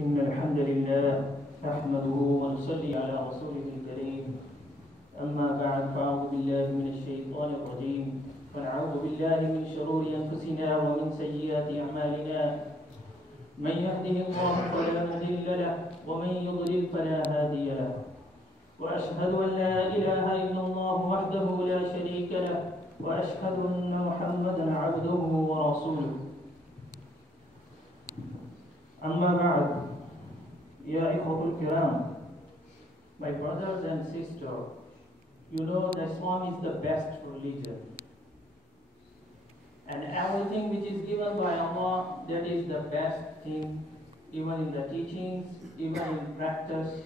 إن الحمد لله نحمده ونصلي على رسوله الكريم. أما بعد فأعوذ بالله من الشيطان الرجيم ونعوذ بالله من شرور أنفسنا ومن سيئات أعمالنا. من يهده الله فلا مضل له ومن يضلل فلا هادي له. وأشهد أن لا إله إلا الله وحده لا شريك له وأشهد أن محمدا عبده ورسوله. أما بعد يا إخوة الكرام, my brothers and sisters, you know that Islam is the best religion, and everything which is given by Allah, that is the best thing, even in the teachings, even in practice.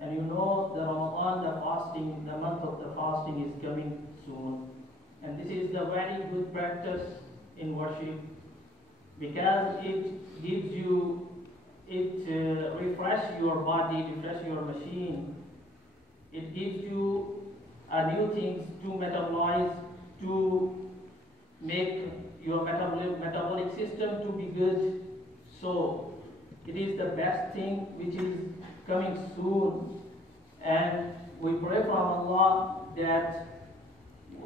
And you know the Ramadan, the fasting, the month of the fasting is coming soon, and this is the very good practice in worship, because it gives you, refresh your body, refresh your machine. It gives you new things to metabolize, to make your metabolic system to be good. So it is the best thing which is coming soon, and we pray from Allah that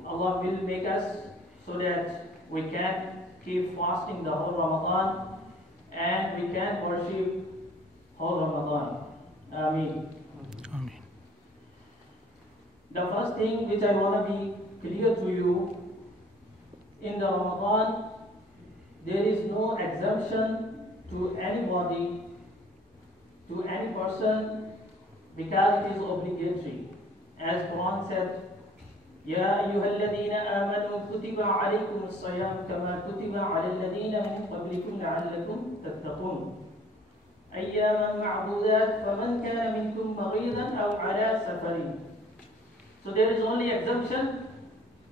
Allah will make us so that we can keep fasting the whole Ramadan and we can worship whole Ramadan. Ameen. Amen. The first thing which I want to be clear to you, in the Ramadan there is no exemption to anybody, to any person, because it is obligatory. As Quran said, يا أيها الذين آمنوا كتب عليكم الصيام كما كتب على الذين من قبلكم لعلكم تتقون أياما معدودات فمن كان منكم مريضا أو على سفر. So there is only exemption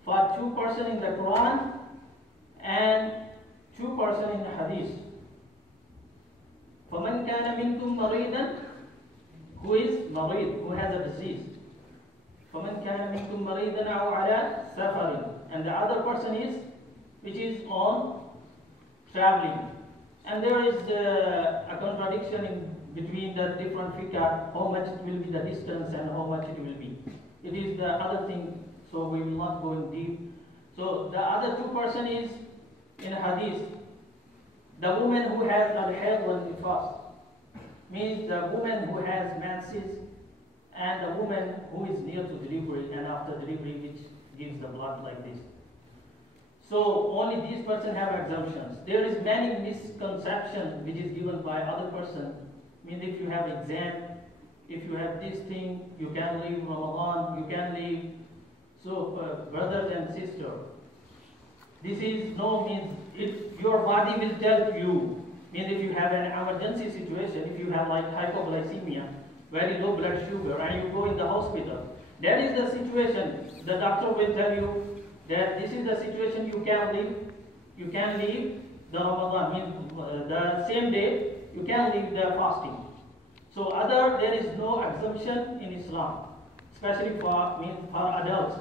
for 2 persons in the Quran and 2 persons in the Hadith. فمن كان منكم مريضا, who is marid, who has a disease. فَمَنْ كَانَ مِنْكُمْ مَرِيضًا أَوْ عَلَى سَفَرٍ, and the other person is, which is on traveling. And there is a contradiction in between the different fiqh, how much it will be the distance and how much it will be. It is the other thing, so we will not go in deep. So the other 2 persons is in hadith, the woman who has al-hayd wal-nifas, means the woman who has menses, and the woman who is near to delivery and after delivery which gives the blood like this. So only these persons have exemptions. There is many misconception which is given by other person. Means if you have exam, if you have this thing, you can leave Ramadan, you can leave. So brothers and sisters, this is no means, if your body will tell you, means if you have an emergency situation, if you have like hypoglycemia, very low blood sugar, and you go in the hospital, that is the situation. The doctor will tell you that this is the situation, you can leave the Ramadan, means the same day you can leave the fasting. So there is no exemption in Islam, especially for adults.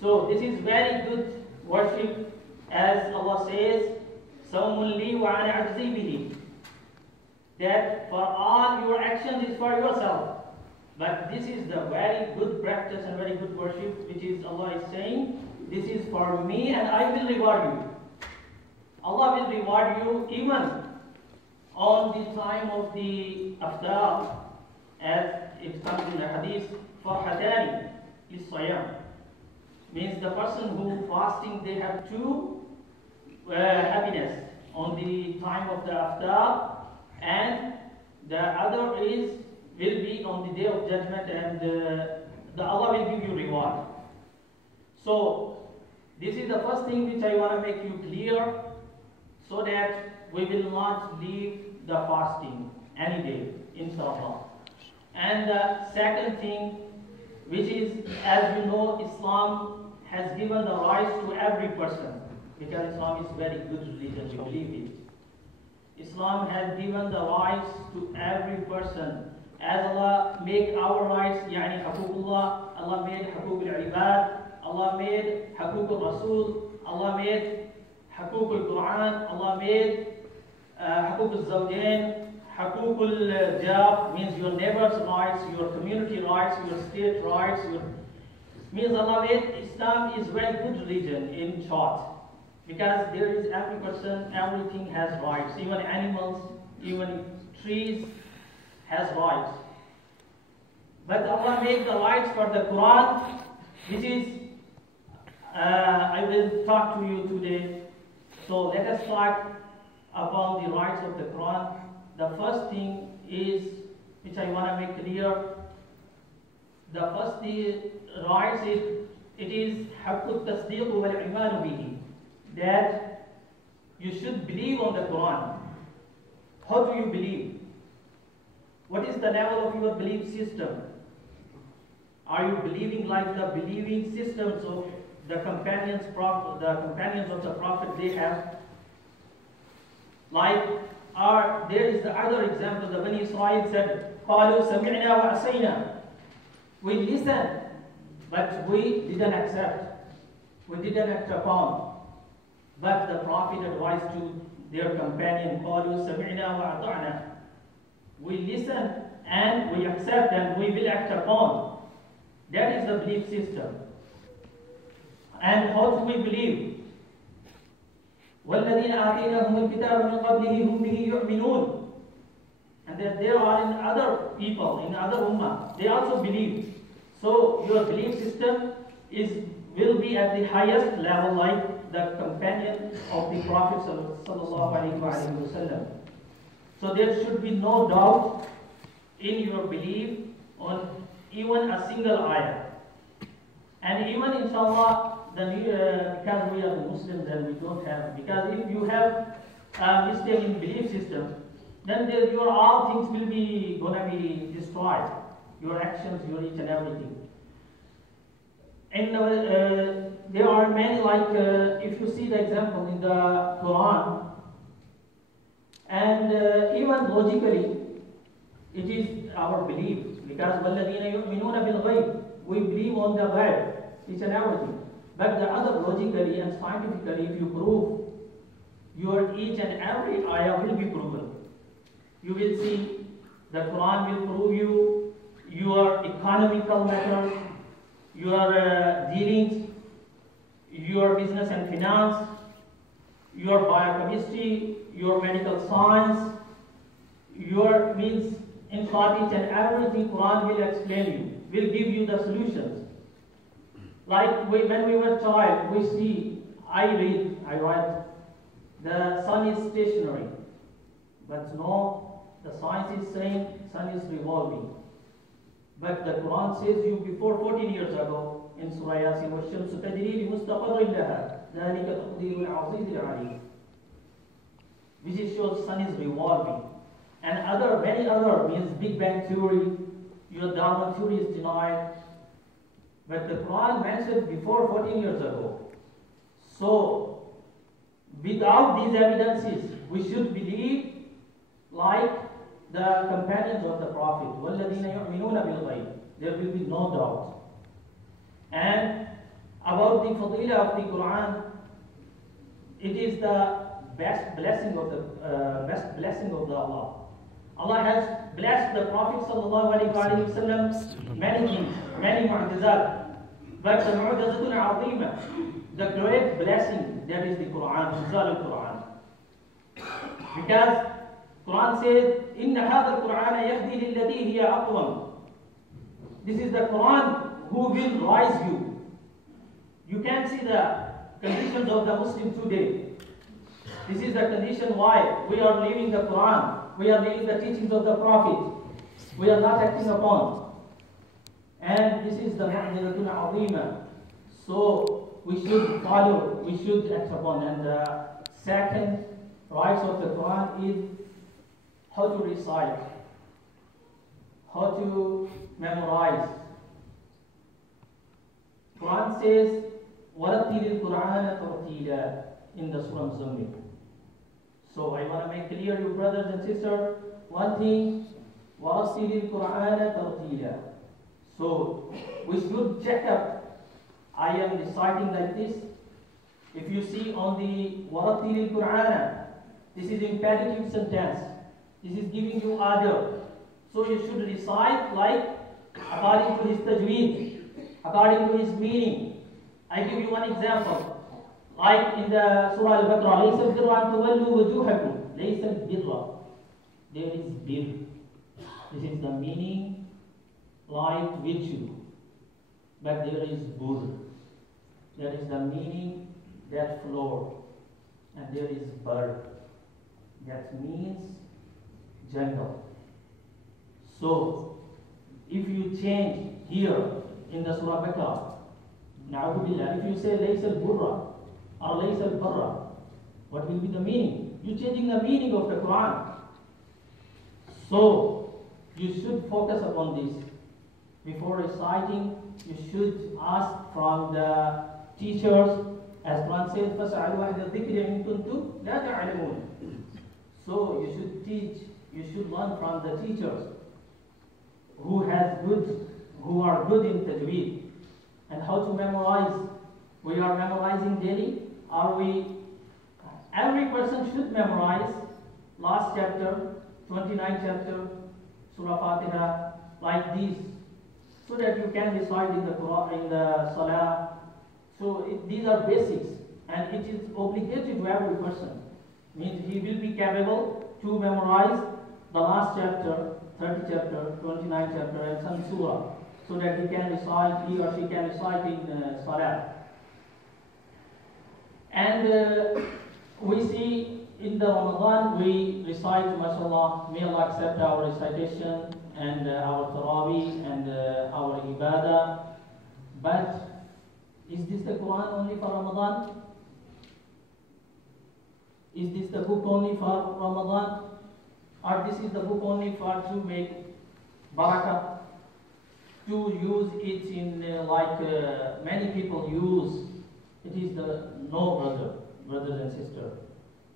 So this is very good worship, as Allah says, "Sawmun li wa ana ajzi bihi," that for all your actions is for yourself. But this is the very good practice and very good worship, which is Allah is saying, this is for me and I will reward you. Allah will reward you even on the time of the aftar, as it comes in the hadith, farhatani lis-siyam, means the person who fasting, they have 2 happiness on the time of the aftar, and the other will be on the day of judgment, and the Allah will give you reward. So this is the first thing which I want to make you clear, so that we will not leave the fasting any day, inshallah. And the second thing, which is, as you know, Islam has given the rights to every person, because Islam is very good religion, we believe it. Islam has given the rights to every person. As Allah made our rights, yani حقوق, Allah made حقوق العباد, Allah made حقوق الرسول, Allah made حقوق القرآن, Allah made حقوق الزوجين, حقوق الجار means your neighbor's rights, your community rights, your state rights. Means Allah made Islam is very good religion in short, because there is every person, everything has rights. Even animals, even trees has rights. But Allah made the rights for the Quran, which is I will talk to you today. So let us talk about the rights of the Quran. The first thing is, which I want to make clear, the first rights is, it is حق التصديق والإيمان به, that you should believe on the Quran. How do you believe? What is the level of your belief system? Are you believing like the believing systems of the companions of the Prophet they have? Like, there is the other example, the Bani Israel said, قالوا سمعنا وعصينا. We listened, but we didn't accept. We didn't act upon. But the Prophet advised to their companion, قالوا سمعنا وأطعنا. We listen and we accept and we will act upon. That is the belief system. And how do we believe? وَالَّذِينَ آتَيْنَاهُمُ الْكِتَابَ مِنْ قَبْلِهِ هُمْ بِهِ يُؤْمِنُونَ. And that there are in other people, in other ummah, they also believe. So your belief system will be at the highest level, like the companion of the Prophet sallallahu alaihi wasallam. So there should be no doubt in your belief on even a single ayah. And even inshallah, because we are the Muslims and we don't have, because if you have a mistake in belief system, then your all things will be gonna be destroyed. Your actions, your each and everything. And there are many, like if you see the example in the Quran, and even logically, it is our belief, because وَالَّذِينَ يُؤْمِنُونَ بِالْغَيْبِ, we believe on the ghaib, each and everything. But the other logically and scientifically, if you prove, your each and every ayah will be proven. You will see the Quran will prove you your economical matters, your dealings, your business and finance, your biochemistry, your medical science, your means, in short, each and everything Quran will explain you, will give you the solutions. Like when we were child, we see, I write, the sun is stationary. But no, the science is saying sun is revolving. But the Quran says you before 14 years ago in Surah Yasin, وَالشَّمْسُ تَجْرِي لِمُسْتَقَرٍ لَهَا ذَلِكَ تَقْدِيرُ الْعَزِيزِ الْعَلِيمِ, which shows sun is revolving. And many other means Big Bang theory, your Darwin theory is denied. But the Quran mentioned before 14 years ago. So, without these evidences, we should believe like the companions of the Prophet. وَالَّذِينَ يُؤْمِنُونَ بِالْغَيْبِ. There will be no doubt. And about the fadilah of the Quran, it is the best blessing of the Allah. Allah has blessed the Prophet sallallahu alaihi wasallam many things, many mu'jizat. But the mu'jizatun azima, the great blessing, that is the Quran, Inzal al-Quran. Because Quran says, إِنَّ هَذَا الْقُرْآنَ يَهْدِي لِلَّتِي هِيَ أَقْوَمُ. This is the Quran who will rise you. You can see the conditions of the Muslim today. This is the condition why we are leaving the Quran. We are leaving the teachings of the Prophet. We are not acting upon. And this is the mu'jizatun azima. So we should follow, we should act upon. And the second rights of the Quran is how to recite, how to memorize. Quran says, وَرَتِّلِ الْقُرْآنَ تَرْتِيلًا in the Surah Muzammil. So I want to make clear, you brothers and sisters, one thing, وَرَتِّلِ الْقُرْآنَ تَرْتِيلًا. So we should check up. I am reciting like this. If you see on the وَرَتِّلِ الْقُرْآنَ, this is imperative sentence. This is giving you order. So you should recite like according to his tajweed, according to his meaning. I give you one example. Like in the Surah Al-Baqarah, لَيْسَ الْبِرَّ أَن تُوَلُّوا وُجُوهَكُمْ. لَيْسَ الْبِرَّ. There is bir. This is the meaning like virtue. But there is bur. There is the meaning that floor. And there is bird. That means jungle. So, if you change here in the Surah Baqarah, if you say لَيْسَ الْبُرَّ or لَيْسَ الْبَرَّ, what will be the meaning? You're changing the meaning of the Quran. So, you should focus upon this. Before reciting, you should ask from the teachers, as Quran says, فَسَعَلُوا أَهْلَ الذِّكْرِ إِن كُنتُمْ لَا تَعْلَمُونَ. So, you should teach, you should learn from the teachers who are good in tajweed. And how to memorize? We are memorizing daily. Every person should memorize last chapter, 29th chapter, Surah Fatiha, like this, so that you can recite in the Quran, in the Salah. So these are basics, and it is obligatory to every person. Means he will be capable to memorize the last chapter, 30th chapter, 29th chapter, and some surah, so that he or she can recite in Salah. And we see in the Ramadan we recite, mashallah, may Allah accept our recitation and our Taraweeh and our Ibadah. But is this the Quran only for Ramadan? Is this the book only for Ramadan? Or this is the book only for to make barakah? To use it in many people use. It is no, brothers and sisters.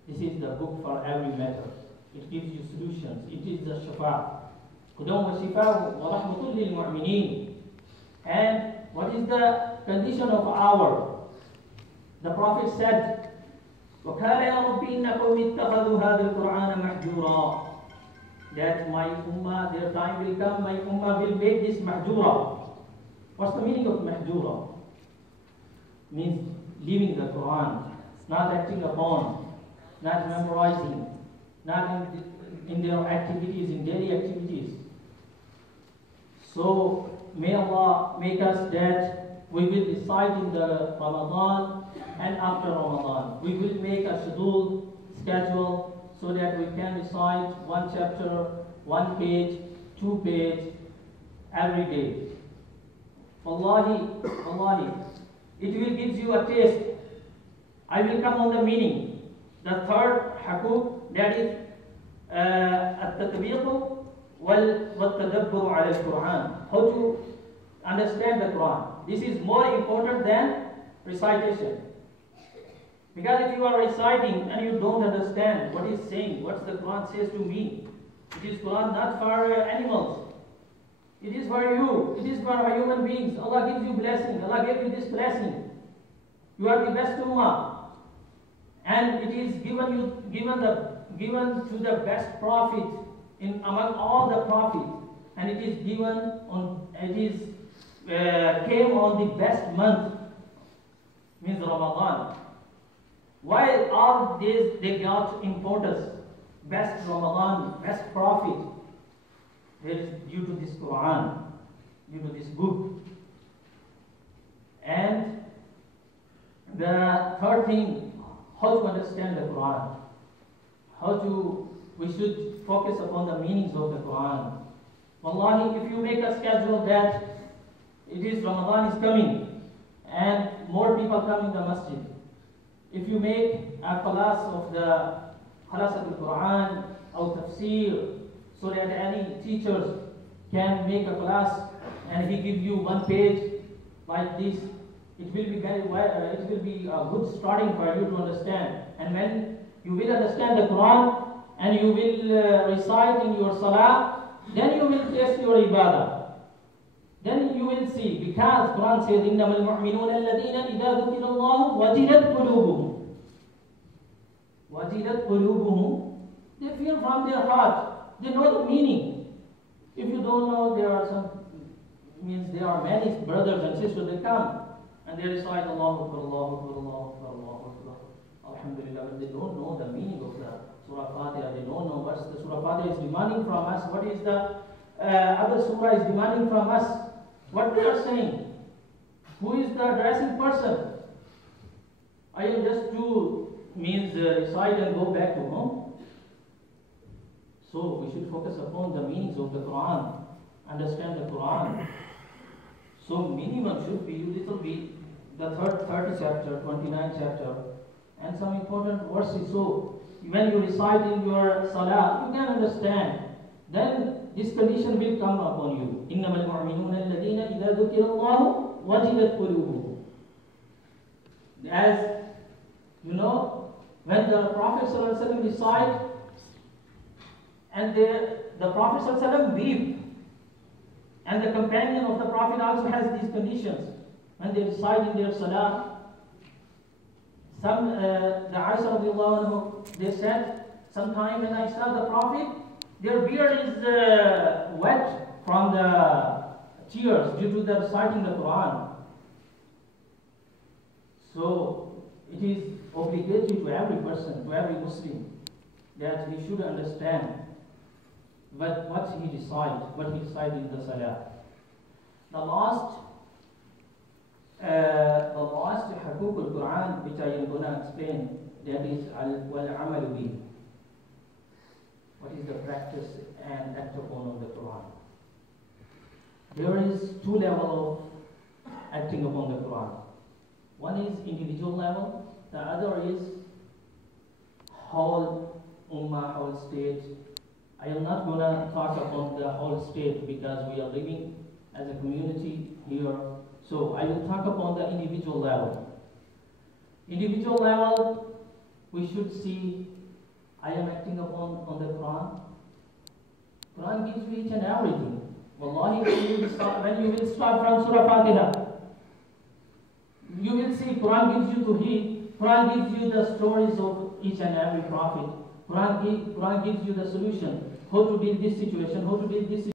This is the book for every matter. It gives you solutions. It is the shafa. Hudam wa shifa wa rahmatul lil mu'minin. And what is the condition of our? The Prophet said, وَقَالَ يَا رَبِّ إِنَّ قَوْمِ اتَّخَذُوا هَذَا الْقُرْآنَ مَحْجُورًا. That my ummah, their time will come, my ummah will make this mahjura. What's the meaning of mahjura? Means leaving the Quran, not acting upon, not memorizing, not in their activities, in daily activities. So may Allah make us that we will recite in the Ramadan and after Ramadan. We will make a schedule, so that we can recite one chapter, one page, 2 pages every day. Wallahi, it will give you a taste. I will come on the meaning. The third حقوق, that is التطبيق والتدبر على القرآن. How to understand the Quran. This is more important than recitation. Because if you are reciting and you don't understand what it's saying, what the Quran says to me, it is Quran not for animals. It is for you. It is for human beings. Allah gives you blessing. Allah gave you this blessing. You are the best ummah, and it is given to the best prophet among all the prophets, and it is came on the best month, means Ramadan. Why all these they got importance? Best Ramadan, best prophet. It is due to this Quran, due to this book. And the third thing, how to understand the Quran. We should focus upon the meanings of the Quran. Wallahi, if you make a schedule that it is Ramadan is coming and more people come in the masjid, if you make a class of the al-Quran or tafsir, so that any teachers can make a class and he give you 1 page like this, it will be a good starting for you to understand. And when you will understand the Quran and you will recite in your salah, then you will test your ibadah. Then you will see, because Quran says, إِنَّمَا الْمُؤْمِنُونَ الَّذِينَ إِذَا ذُكِرَ اللَّهُ وَجِلَتْ قُلُوبُهُم. وَجِلَتْ قُلُوبُهُم. They feel from their heart. They know the meaning. If you don't know, there are many brothers and sisters, they come and they recite Allahu Akbar, Allahu Akbar, Allahu Akbar, Allahu Akbar, Alhamdulillah, but they don't know the meaning of the Surah Fatiha. They don't know what the Surah Fatiha is demanding from us, what is the other Surah is demanding from us, what they are saying. Who is the addressing person? Are you just to recite and go back to home? So we should focus upon the meanings of the Quran, understand the Quran. So minimum should be, this will be the 30 chapter, 29 chapter, and some important verses. So when you recite in your salah, you can understand. Then this condition will come upon you. إِنَّمَا الْمُؤْمِنُونَ الَّذِينَ إِذَا ذُكِرَ اللَّهُ وَجِلَتْ قُلُوبُهُمْ. As you know, when the Prophet ﷺ recite, and the Prophet ﷺ weep, and the companion of the Prophet also has these conditions. When they recite in their salah, the Aisha radiallahu anhu, they said, sometime when I saw the Prophet, their beard is wet from the tears due to the reciting the Quran. So it is obligatory to every person, to every Muslim, that he should understand what he recited in the salah. The last حقوق القرآن, which I am going to explain, that is wal-amalu bih. What is the practice and act upon of the Quran? There is two levels of acting upon the Quran. One is individual level, the other is whole ummah, whole state. I am not going to talk about the whole state because we are living as a community here. So I will talk upon the individual level. Individual level, we should see, I am acting upon the Quran. Quran gives you each and everything. Wallahi, when you will start from Surah Fatiha, you will see Quran gives you tawheed. Quran gives you the stories of each and every prophet. Quran gives you the solution, how to deal this situation, how to deal this situation.